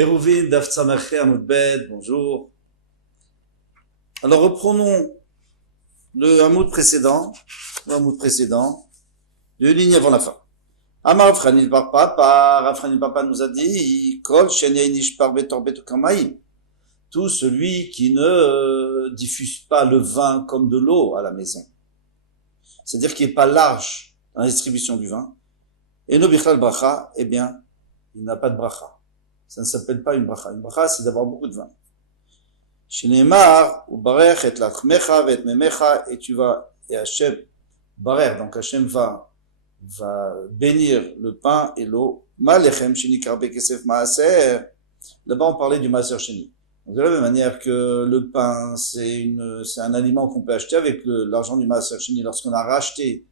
Eruvin Daf Tzamerche Amud Bet, bonjour. Alors reprenons le Hamoud précédent, deux lignes avant la fin. Amar Rafranil Bar Papa, Rafranil Papa nous a dit, Kol Shenyei Nishpar Betor Betu Kamaim. Tout celui qui ne diffuse pas le vin comme de l'eau à la maison. C'est-à-dire qu'il n'est pas large dans la distribution du vin. Et no Bichlal Bracha, eh bien, il n'a pas de bracha. Ça ne s'appelle pas une bracha. Une bracha, c'est d'avoir beaucoup de vin. Shneimar, ou barech et lachmecha, et memecha, et tu vas, et Hachem, barech, donc Hachem va bénir le pain et l'eau. Malechem, shenikar bekesef maaser. Là-bas, on parlait du maaser sheni. Donc, de la même manière que le pain, c'est un aliment qu'on peut acheter avec l'argent du maaser sheni. Lorsqu'on a racheté,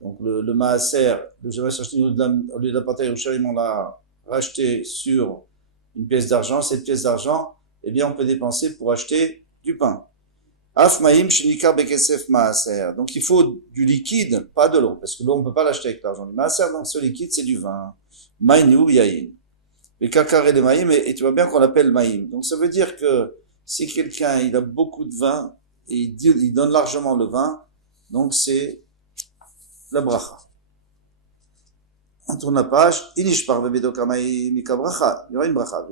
donc le maaser, le maaser sheni, au lieu de l'apporter à Yerushalayim, on l'a racheté sur une pièce d'argent. Cette pièce d'argent, eh bien, on peut dépenser pour acheter du pain. Afmaim shinikar bekesef maaser. Donc, il faut du liquide, pas de l'eau, parce que l'eau, on ne peut pas l'acheter avec l'argent du maaser. Donc, ce liquide, c'est du vin. Maïnou yaïn. Les kakar et les maïm, et tu vois bien qu'on l'appelle maïm. Donc, ça veut dire que si quelqu'un, il a beaucoup de vin, et il donne largement le vin, donc c'est la bracha. On tourne la page. Inishpar bebedo kamaïm mika bracha. Il y aura une bracha.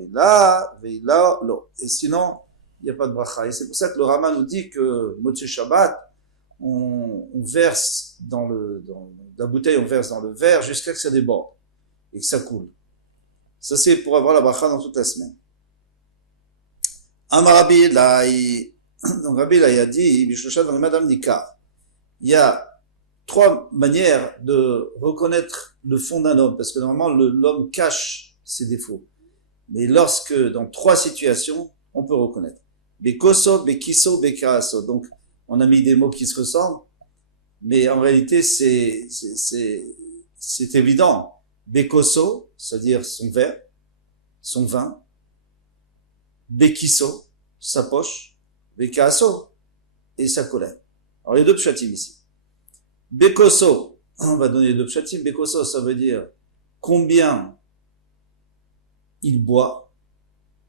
Veila, lo. Et sinon, il n'y a pas de bracha. Et c'est pour ça que le Rama nous dit que Motzei Shabbat, on verse dans la bouteille, on verse dans le verre jusqu'à ce que ça déborde et que ça coule. Ça, c'est pour avoir la bracha dans toute la semaine. Amar Rabbi Elai. Donc, Rabbi Elai a dit, Bishoshat dans le Madame Nikar. Il y a 3 manières de reconnaître le fond d'un homme, parce que normalement, l'homme cache ses défauts. Mais lorsque, dans 3 situations, on peut reconnaître. Bekoso, Bekiso, Bekaaso. Donc, on a mis des mots qui se ressemblent, mais en réalité, c'est évident. Bekoso, c'est-à-dire son verre, son vin. Bekiso, sa poche. Bekaaso, et sa colère. Alors, les 2 pshatim ici. Bekoso, on va donner les 2 pshatim. Bekoso, ça veut dire combien il boit.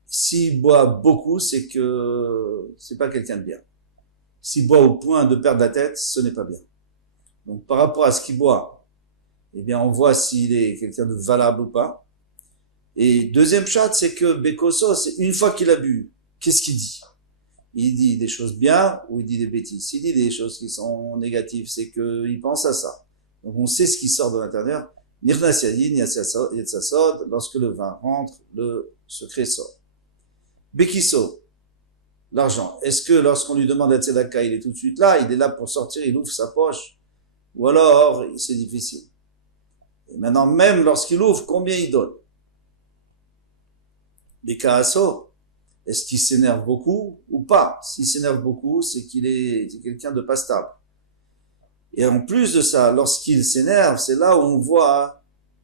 S'il boit beaucoup, c'est que c'est pas quelqu'un de bien. S'il boit au point de perdre la tête, ce n'est pas bien. Donc, par rapport à ce qu'il boit, eh bien, on voit s'il est quelqu'un de valable ou pas. Et deuxième chat, c'est que Bekoso, c'est une fois qu'il a bu, qu'est-ce qu'il dit? Il dit des choses bien ou il dit des bêtises. S'il dit des choses qui sont négatives, c'est qu'il pense à ça. Donc, on sait ce qui sort de l'intérieur. Nirnas yadin, yatsasod, lorsque le vin rentre, le secret sort. Bekiso, l'argent. Est-ce que lorsqu'on lui demande la tzedaka, il est tout de suite là, il est là pour sortir, il ouvre sa poche? Ou alors, c'est difficile. Et maintenant, même lorsqu'il ouvre, combien il donne? Bekaaso, est-ce qu'il s'énerve beaucoup ou pas? S'il s'énerve beaucoup, c'est qu'il est quelqu'un de pas stable. Et en plus de ça, lorsqu'il s'énerve, c'est là où on voit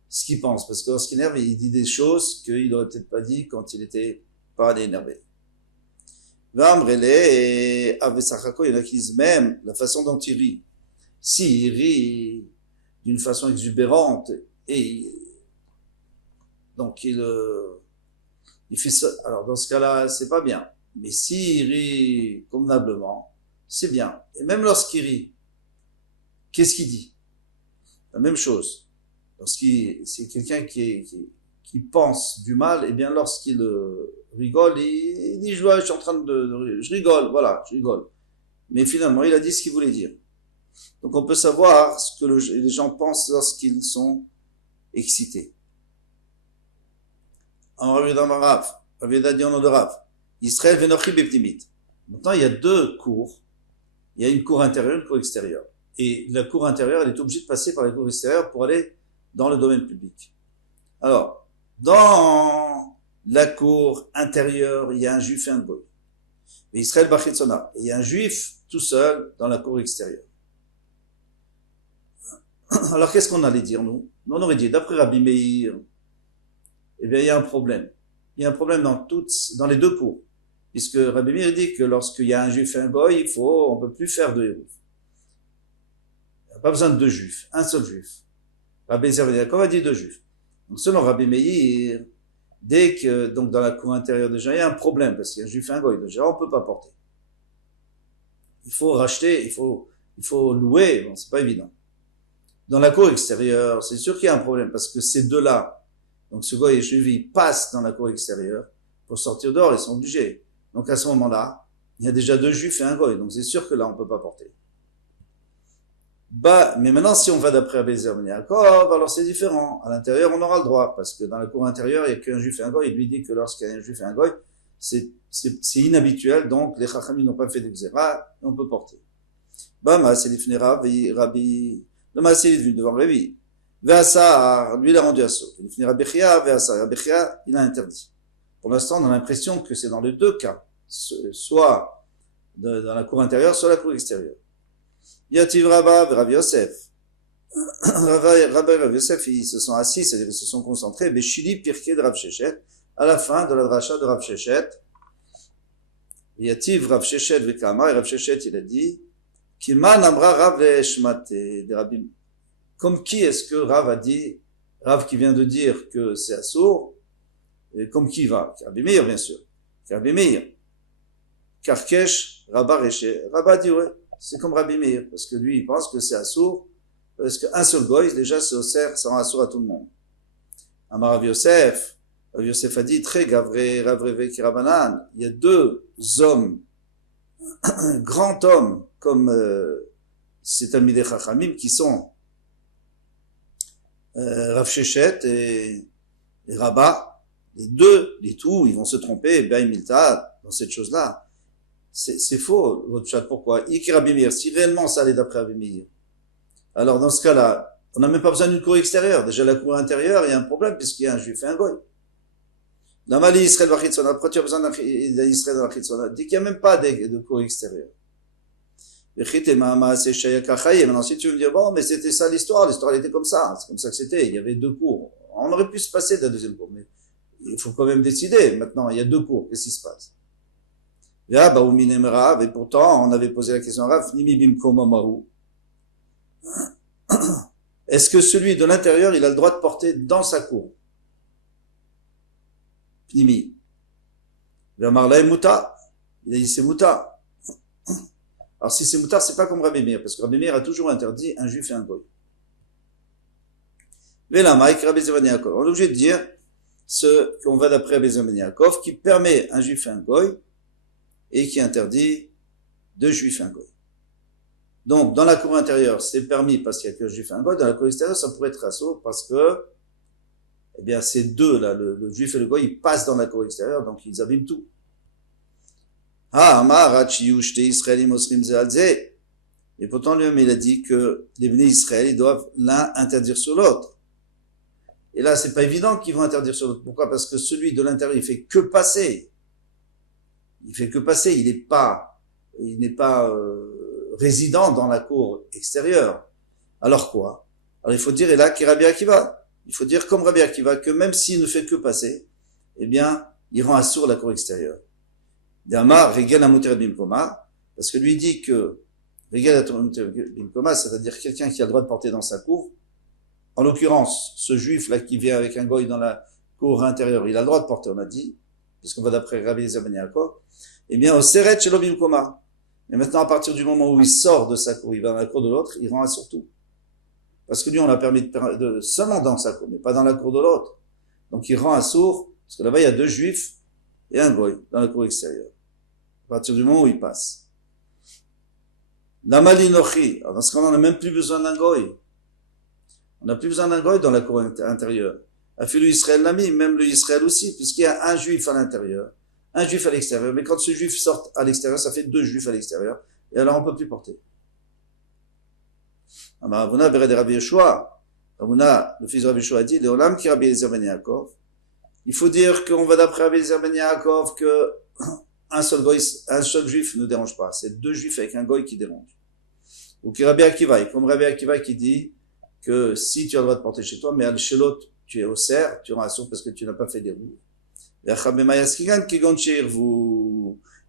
ce qu'il pense. Parce que lorsqu'il s'énerve, il dit des choses qu'il n'aurait peut-être pas dit quand il était pas énervé. Vamrele et Avesachako, il y en a qui disent même la façon dont il rit. S'il rit d'une façon exubérante et donc il fait ça, alors dans ce cas-là, c'est pas bien. Mais s'il rit convenablement, c'est bien. Et même lorsqu'il rit, qu'est-ce qu'il dit? La même chose. C'est quelqu'un qui pense du mal, et bien lorsqu'il rigole, il dit je suis en train je rigole, voilà, je rigole. Mais finalement, il a dit ce qu'il voulait dire. Donc on peut savoir ce que les gens pensent lorsqu'ils sont excités. En Rav dit au nom de Rav, Israël venochi beptimit. Maintenant, il y a 2 cours. Il y a une cour intérieure et une cour extérieure. Et la cour intérieure, elle est obligée de passer par la cour extérieure pour aller dans le domaine public. Alors, dans la cour intérieure, il y a un juif et un goy. Et Israël bachitzona. Et il y a un juif tout seul dans la cour extérieure. Alors, qu'est-ce qu'on allait dire, nous? Nous, on aurait dit, d'après Rabbi Meir, eh bien, il y a un problème. Il y a un problème dans les 2 cours. Puisque Rabbi Meir dit que lorsqu'il y a un juif et un goy, on peut plus faire de héros. Il n'y a pas besoin de 2 juifs, un seul juif. Rabbi Zervan Yaakov a dit 2 juifs. Donc, selon Rabbi Meir, Dès que, donc dans la cour intérieure déjà, il y a un problème, parce qu'il y a un juif et un goy, déjà on ne peut pas porter. Il faut racheter, il faut louer, bon, c'est pas évident. Dans la cour extérieure, c'est sûr qu'il y a un problème, parce que ces deux-là, donc ce goy et ce juif, ils passent dans la cour extérieure, pour sortir dehors, ils sont obligés. Donc à ce moment-là, il y a déjà deux juifs et un goy, donc c'est sûr que là on ne peut pas porter. Bah, mais maintenant, si on va d'après Abézer Ben Yaakov, alors c'est différent. À l'intérieur, on aura le droit, parce que dans la cour intérieure, il n'y a qu'un juif et un goy. Il lui dit que lorsqu'il y a un juif et un goy, c'est inhabituel, donc les chachamim n'ont pas fait d'exéra, on peut porter. Bah, Maaselif Rabbi, le Maaselif est venu devant Rabbi. Ve'asar, lui, il a rendu assaut. Il finira Bechia, Ve'asar, Bechia, il a interdit. Pour l'instant, on a l'impression que c'est dans les deux cas, soit dans la cour intérieure, soit la cour extérieure. Yativ Rabba et Rav Yosef. Rabba et Rav Yosef, ils se sont assis, c'est-à-dire ils se sont concentrés, Beshili Pirkei de Rav Shechet, à la fin de la dracha de Rav Shechet. Yativ Rav Shechet Vekama, et Rav Shechet, il a dit, Kiman Amra Rav Leshmate, des rabbins. Comme qui est-ce que Rav a dit, Rav qui vient de dire que c'est assourd, et comme qui va? Rabbi Meir, bien sûr. Rabbi Meir. Karkesh, Rabba Reché. Rabba dit, ouais. C'est comme Rabbi Meir, parce que lui, il pense que c'est assourd, parce qu'un seul goy, déjà, c'est offert, ça rend assourd à tout le monde. Amar Rav Yosef a dit, très gavré, ravreve kirabanan, il y a deux hommes, grands hommes, comme c'est Talmidei Chachamim, qui sont Rav Shechet et Rabba, les deux, les tout, ils vont se tromper, ben Milta, dans cette chose-là. C'est faux, votre chat. Pourquoi? Rabbi Meir, si réellement ça allait d'après Rabbi Meir, alors dans ce cas-là, on n'a même pas besoin d'une cour extérieure. Déjà, la cour intérieure, il y a un problème, puisqu'il y a un juif et un goy. Dans Mali, Israël, Vachitzona, pourquoi tu as besoin d'Israël, Vachitzona? Dit qu'il n'y a même pas de cour extérieure. Maintenant, si tu veux me dire, bon, mais c'était ça l'histoire elle était comme ça, c'est comme ça que c'était, il y avait deux cours. On aurait pu se passer de la deuxième cour, mais il faut quand même décider. Maintenant, il y a deux cours, qu'est-ce qui se passe? Et pourtant, on avait posé la question à Rav, est-ce que celui de l'intérieur, il a le droit de porter dans sa cour? Pnimi. Marla Mouta. Il a dit c'est Mouta. Alors si c'est Mouta, c'est pas comme Rabbi Meir, parce que Rabbi Meir a toujours interdit un juif et un goy. Velamaïk Rabbi Ben Yaakov. On est obligé de dire ce qu'on va d'après Rabbi Ben Yaakov, qui permet un juif et un goy, et qui interdit deux juifs et un goy. Donc, dans la cour intérieure, c'est permis parce qu'il n'y a que juif et un goy. Dans la cour extérieure, ça pourrait être assaut parce que, eh bien, ces deux, là, le juif et le goy, ils passent dans la cour extérieure, donc ils abîment tout. Et pourtant, lui-même, il a dit que les bénis Israël, ils doivent l'un interdire sur l'autre. Et là, c'est pas évident qu'ils vont interdire sur l'autre. Pourquoi? Parce que celui de l'intérieur, il fait que passer. Il fait que passer, il n'est pas résident dans la cour extérieure. Alors quoi? Alors il faut dire, et là, qui Rabbi Akiva. Il faut dire comme Rabbi Akiva, que même s'il ne fait que passer, eh bien, il rend assourd la cour extérieure. D'Amar, Regel Amuter Bimkoma, parce que lui dit que Regel Amuter Bimkoma, c'est-à-dire quelqu'un qui a le droit de porter dans sa cour, en l'occurrence, ce juif-là qui vient avec un goy dans la cour intérieure, il a le droit de porter, on a dit, puisqu'on va d'après Rabbi Eliezer Ben Yaakov, eh bien, au Seret Shelo Bimkoma. Mais maintenant, à partir du moment où il sort de sa cour, il va dans la cour de l'autre, il rend assourd tout. Parce que lui, on l'a permis de seulement dans sa cour, mais pas dans la cour de l'autre. Donc, il rend assourd, parce que là-bas, il y a deux juifs et un goy dans la cour extérieure. À partir du moment où il passe. La malinochi. Alors, dans ce cas-là, on n'a même plus besoin d'un goy. On n'a plus besoin d'un goy dans la cour intérieure. A fait le Israël l'ami, même le Israël aussi, puisqu'il y a un juif à l'intérieur, un juif à l'extérieur. Mais quand ce juif sort à l'extérieur, ça fait deux juifs à l'extérieur. Et alors, on peut plus porter. Ravuna, Bered Rabbi Yeshua. Ravuna, le fils de Rabbi Yeshua, a dit, Léolam qui Rabbi Eliezer Ben Yaakov. Il faut dire qu'on va d'après Rabbi Eliezer Ben Yaakov que un seul juif ne dérange pas. C'est deux juifs avec un goy qui dérange. Ou qui Rabbi Akiva, comme Rabbi Akiva qui dit que si tu as le droit de porter chez toi, mais chez l'autre, tu es au cerf, tu auras assourd parce que tu n'as pas fait des roues.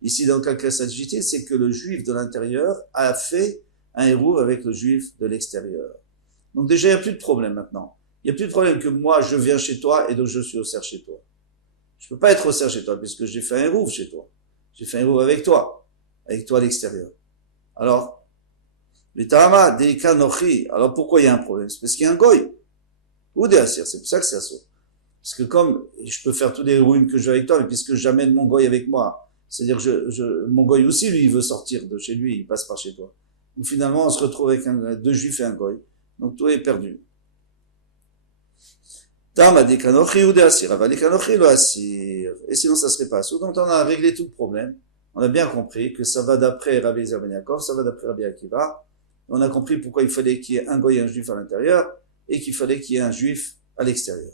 Ici, dans le cas que s'agit, c'est que le juif de l'intérieur a fait un hérouve avec le juif de l'extérieur. Donc déjà, il n'y a plus de problème maintenant. Il n'y a plus de problème que moi, je viens chez toi et donc je suis au cerf chez toi. Je peux pas être Osser chez toi, puisque j'ai fait un rouf chez toi. J'ai fait un rouf avec toi à l'extérieur. Alors, l'Itama, Deika Nochi, alors pourquoi il y a un problème? C'est parce qu'il y a un goy. Ou des Assir, c'est pour ça que c'est assaut. Parce que comme je peux faire tous les ruines que j'ai avec toi, mais puisque j'amène mon goy avec moi, c'est-à-dire que mon goy aussi, lui, il veut sortir de chez lui, il passe par chez toi. Donc finalement, on se retrouve avec deux juifs et un goy. Donc tout est perdu. Tama de Kanochi ou de Assir. Ava de Kanochi lo Assir. Et sinon, ça serait pas assaut. Donc on a réglé tout le problème. On a bien compris que ça va d'après Rabbi Eliezer ben Yaakov, ça va d'après Rabbi Akiva. On a compris pourquoi il fallait qu'il y ait un goy et un juif à l'intérieur, et qu'il fallait qu'il y ait un juif à l'extérieur.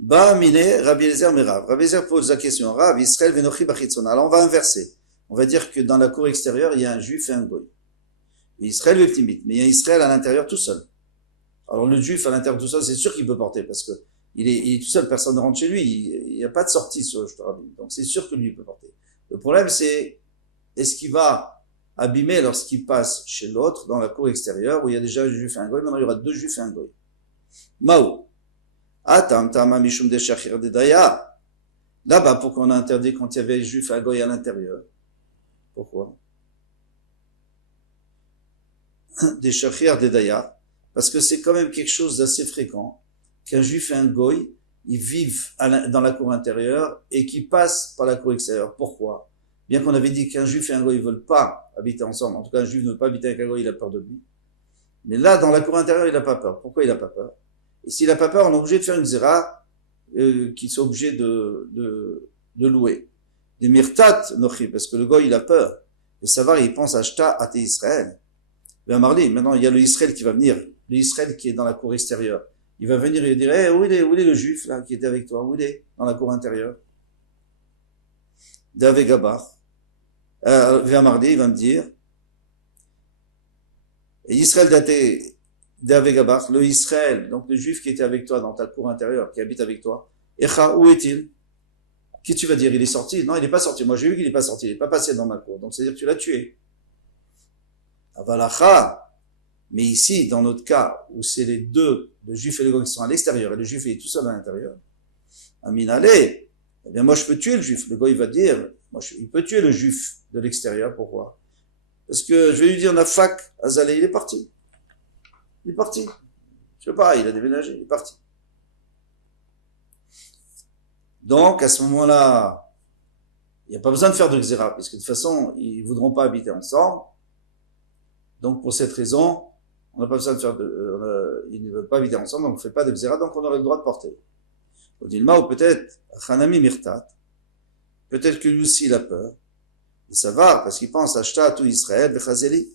Ba mine Rabbi Eliezer Merav. Rabbi Eliezer pose la question. Rav Israël venochi bachitzona. Alors on va inverser. On va dire que dans la cour extérieure, il y a un juif et un goy. Et Israël veptimit. Mais il y a Israël à l'intérieur tout seul. Alors le juif à l'intérieur tout seul, c'est sûr qu'il peut porter, parce que il est tout seul, personne ne rentre chez lui, il n'y a pas de sortie sur le Shtarabim. Donc c'est sûr que lui il peut porter. Le problème c'est, est-ce qu'il va abîmer lorsqu'il passe chez l'autre, dans la cour extérieure, où il y a déjà un juif et un goy, maintenant il y aura deux juifs et un goy. Maou. Atam tama mishum de shachir de daya. Là-bas, pourquoi on a interdit quand il y avait un juif et un goy à l'intérieur? Pourquoi? Des shachir de daya. Parce que c'est quand même quelque chose d'assez fréquent qu'un juif et un goy, ils vivent dans la cour intérieure et qu'ils passent par la cour extérieure. Pourquoi? Bien qu'on avait dit qu'un juif et un goy ne veulent pas habiter ensemble, en tout cas un juif ne veut pas habiter avec un goy, il a peur de lui. Mais là, dans la cour intérieure, il n'a pas peur. Pourquoi il n'a pas peur? Et s'il n'a pas peur, on est obligé de faire une zéra qu'ils sont obligés de louer. Des mirtat nochi, parce que le goy, il a peur. Et savoir, il pense à Shta, à Israël. Ben Marli, maintenant, il y a le Israël qui va venir. Le Israël qui est dans la cour extérieure. Il va venir et il va dire, où il est le juif, là, qui était avec toi? Où il est? Dans la cour intérieure. D'Avegabar. Vers Mardi, il va me dire, et Israël daté d'Avegabar, le Israël, donc le juif qui était avec toi dans ta cour intérieure, qui habite avec toi, Echa, où est-il? Qui tu vas dire? Il est sorti? Non, il n'est pas sorti. Moi, j'ai vu qu'il n'est pas sorti. Il n'est pas passé dans ma cour. Donc, c'est-à-dire que tu l'as tué. Avalacha. Mais ici, dans notre cas, où c'est les deux, le juif et le goy qui sont à l'extérieur, et le juif est tout seul à l'intérieur, Amin allez, eh bien, moi, je peux tuer le juif. Le goy va dire, il peut tuer le juif de l'extérieur. Pourquoi? Parce que je vais lui dire, Nafak, Azalé, il est parti. Il est parti. Je sais pas, il a déménagé, il est parti. Donc, à ce moment-là, il n'y a pas besoin de faire de xéra, parce que de toute façon, ils ne voudront pas habiter ensemble. Donc, pour cette raison, on n'a pas besoin de faire ils ne veulent pas habiter ensemble, donc on ne fait pas de xéra, donc on aurait le droit de porter. Odilma, ou peut-être, Hanami Mirtat, peut-être que lui aussi il a peur, de savoir, parce qu'il pense à Shta, tout Israël, Bechazeli.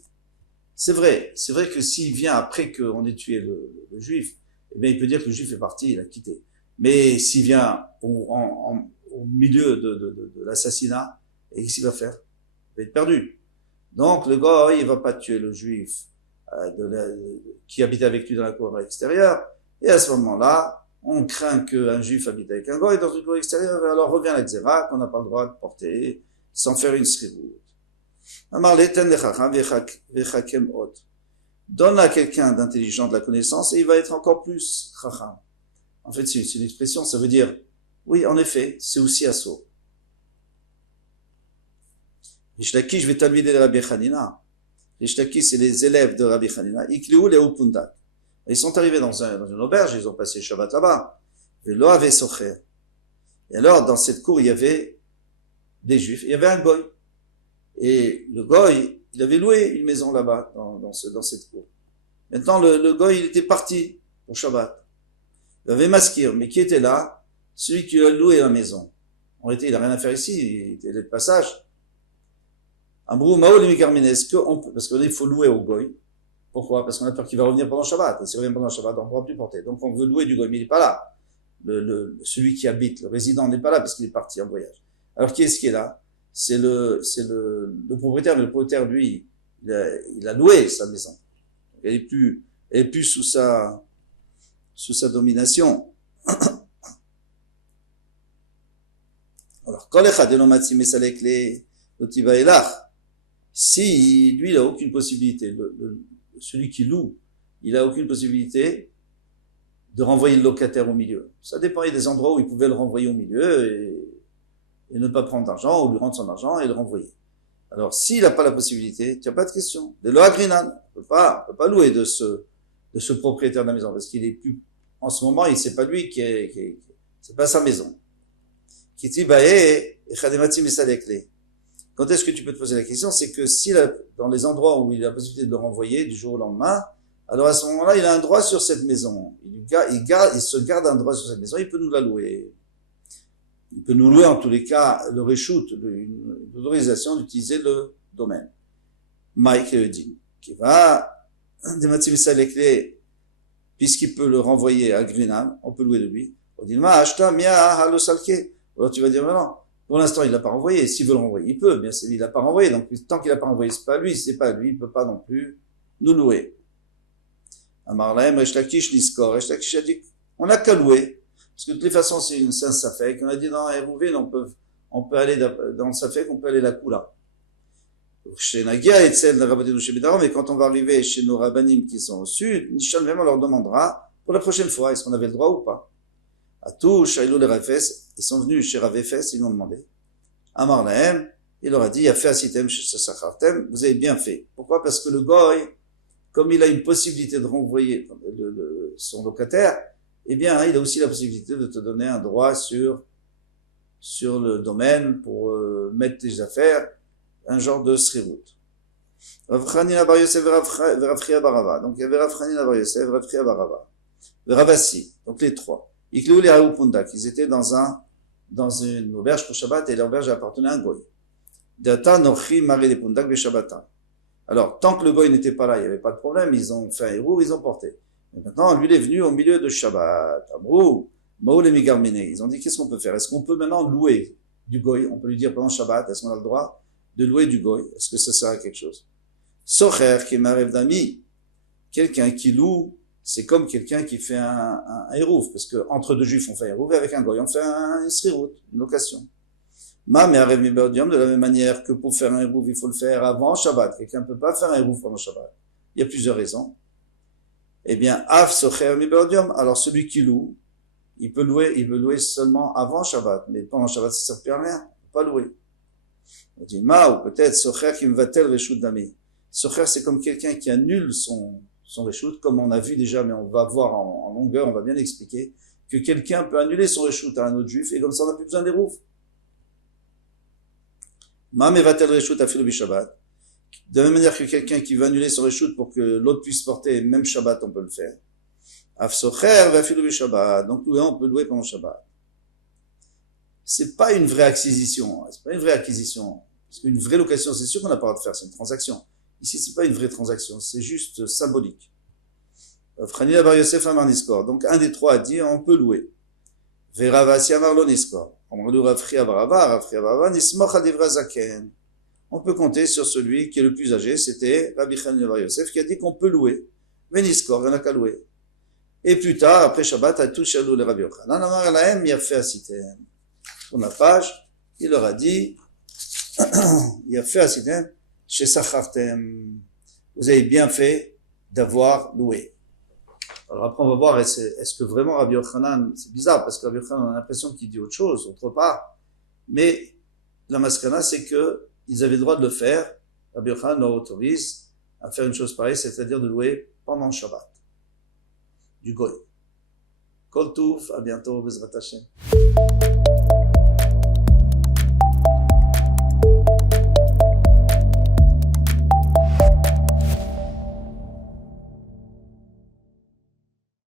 C'est vrai que s'il vient après qu'on ait tué le juif, eh bien, il peut dire que le juif est parti, il a quitté. Mais s'il vient au milieu de l'assassinat, et qu'est-ce qu'il va faire? Il va être perdu. Donc, le gars, il va pas tuer le juif qui habite avec lui dans la cour extérieure. Et à ce moment-là, on craint qu'un juif habite avec un gars dans une cour extérieure, et alors revient la xéra qu'on n'a pas le droit de porter sans faire une srivout. Donne à quelqu'un d'intelligent de la connaissance et il va être encore plus chacham. En fait, c'est une expression, ça veut dire, oui, en effet, c'est aussi assaut. Les Lakish, je vais t'allumer de Rabbi Hanina. Les Lakish, c'est les élèves de Rabbi Hanina. Ikliou les Upundak. Ils sont arrivés dans une auberge, ils ont passé le Shabbat là-bas. Et l'eau avait socher. Et alors, dans cette cour, il y avait des Juifs, il y avait un goy. Et le goy, il avait loué une maison là-bas, dans cette cour. Maintenant, le goy, il était parti pour Shabbat. Il avait maskir, mais qui était là? Celui qui a loué la maison. En réalité, il n'a rien à faire ici, il était de passage. Ambrou, Maol et parce qu'il faut louer au goy. Pourquoi? Parce qu'on a peur qu'il va revenir pendant Shabbat. Et s'il revient pendant Shabbat, on ne pourra plus porter. Donc, on veut louer du goy, mais il n'est pas là. Celui qui habite, le résident n'est pas là parce qu'il est parti en voyage. Alors, qui est-ce qui est là? C'est le propriétaire, mais le propriétaire, lui, il a loué sa maison. Elle est plus sous sa domination. Alors, si lui, il a aucune possibilité, celui qui loue, il a aucune possibilité de renvoyer le locataire au milieu. Ça dépend, il y a des endroits où il pouvait le renvoyer au milieu et ne pas prendre d'argent, ou lui rendre son argent et le renvoyer. Alors, s'il n'a pas la possibilité, tu n'as pas de question. De l'agrinan, on peut pas louer de ce propriétaire de la maison, parce qu'il est plus, en ce moment, c'est pas lui c'est pas sa maison. Kiti bae, echademati mesalekle. Quand est-ce que tu peux te poser la question? C'est que si dans les endroits où il a la possibilité de le renvoyer du jour au lendemain, alors à ce moment-là, il a un droit sur cette maison. Il se garde un droit sur cette maison, il peut nous la louer. Il peut nous louer en tous les cas le reshoot, l'autorisation d'utiliser le domaine. Mike le dit, qui va dématimiser les clés, puisqu'il peut le renvoyer à Greenham, on peut louer de lui. On dit, acheta mia halo salke. Alors tu vas dire, mais non, pour l'instant il l'a pas renvoyé. S'il veut le renvoyer, il peut, bien sûr, il l'a pas renvoyé. Donc tant qu'il l'a pas renvoyé, c'est pas lui, il peut pas non plus nous louer. Amarlaem, Resh-Lakish, Niskor. Resh-Lakish a dit, on n'a qu'à louer. Parce que de toutes les façons, c'est un safek. On a dit dans Hérouvé, on peut aller dans le safek, on peut aller la Kula. Chez Nagia et Tzel, mais quand on va arriver chez nos rabbanim qui sont au sud, Nishan même on leur demandera pour la prochaine fois, est-ce qu'on avait le droit ou pas. À tout, Shailou les Rafes, ils sont venus chez Ravefes, ils lui ont demandé. Amar Lahem, il leur a dit, il a fait Asitem chez Sachartem, vous avez bien fait. Pourquoi? Parce que le Goy, comme il a une possibilité de renvoyer son locataire, eh bien, il a aussi la possibilité de te donner un droit sur le domaine pour mettre tes affaires, un genre de srirout. Rav Chanina bar Yosef Rav Chia bar Rava. Donc il y avait Rav Chanina bar Yosef, Rav Chia bar Rava. Ravasi, donc les trois. Iklou les Raou Pundak, ils étaient dans une auberge pour Shabbat et l'auberge appartenait à un goy. Data nochi mari les Pundak be Shabbata. Alors, tant que le goy n'était pas là, il n'y avait pas de problème, ils ont fait un héros, ils ont porté. Mais maintenant, lui, il est venu au milieu de Shabbat. Abrou, Maoul et Migarmine. Ils ont dit, qu'est-ce qu'on peut faire? Est-ce qu'on peut maintenant louer du goy? On peut lui dire pendant Shabbat, est-ce qu'on a le droit de louer du goy? Est-ce que ça sert à quelque chose? Socher, qui est m'arrive d'ami, quelqu'un qui loue, c'est comme quelqu'un qui fait un hérouf, parce que entre deux juifs, on fait un hérouf, et avec un goy, on fait un srirout, une location. Ma mère rêve de la même manière que pour faire un hérouf, il faut le faire avant Shabbat. Quelqu'un ne peut pas faire un hérouf pendant Shabbat. Il y a plusieurs raisons. Eh bien, Av Socher Mibodium, alors celui qui loue, il peut louer seulement avant Shabbat, mais pendant Shabbat, ça ne sert plus à rien, il ne peut pas louer. On dit, ou peut-être Socher qui me va-t-elle Reshut Dami. Socher, c'est comme quelqu'un qui annule son Reshut, comme on a vu déjà, mais on va voir en longueur, on va bien expliquer, que quelqu'un peut annuler son Reshut à un autre juif, et comme ça, on n'a plus besoin des roufs. Ma me va-t-elle Reshut Afilu Bishabbat. De la même manière que quelqu'un qui veut annuler son Reshut pour que l'autre puisse porter, même Shabbat, on peut le faire. Af Socher va Afilu Bishabbat. Donc, on peut louer pendant Shabbat. C'est pas une vraie acquisition. C'est pas une vraie acquisition. Parce qu'une vraie location, c'est sûr qu'on n'a pas le droit de faire, c'est une transaction. Ici, c'est pas une vraie transaction, c'est juste symbolique. Chanina bar Yosef amar niskor. Donc, un des trois a dit, on peut louer. Veravasi amar lo niskor. On peut compter sur celui qui est le plus âgé, c'était Rabbi Chanina bar Yosef, qui a dit qu'on peut louer. Mais niskor, il n'y en a qu'à louer. Et plus tard, après Shabbat, à tout shalou le Rabbi Yochanan, amar lahem yafeh asitem. Sur la page, il leur a dit, yafeh asitem, chez Sachartem, vous avez bien fait d'avoir loué. Alors après, on va voir, est-ce que vraiment Rabbi Yochanan, c'est bizarre, parce que Rabbi Yochanan, on a l'impression qu'il dit autre chose, autre part, mais la maskana, c'est que ils avaient le droit de le faire. Rabbi Yochanan leur autorise à faire une chose pareille, c'est-à-dire de louer pendant Shabbat, du goy. Kol Touf, à bientôt, Bezrat Hashem.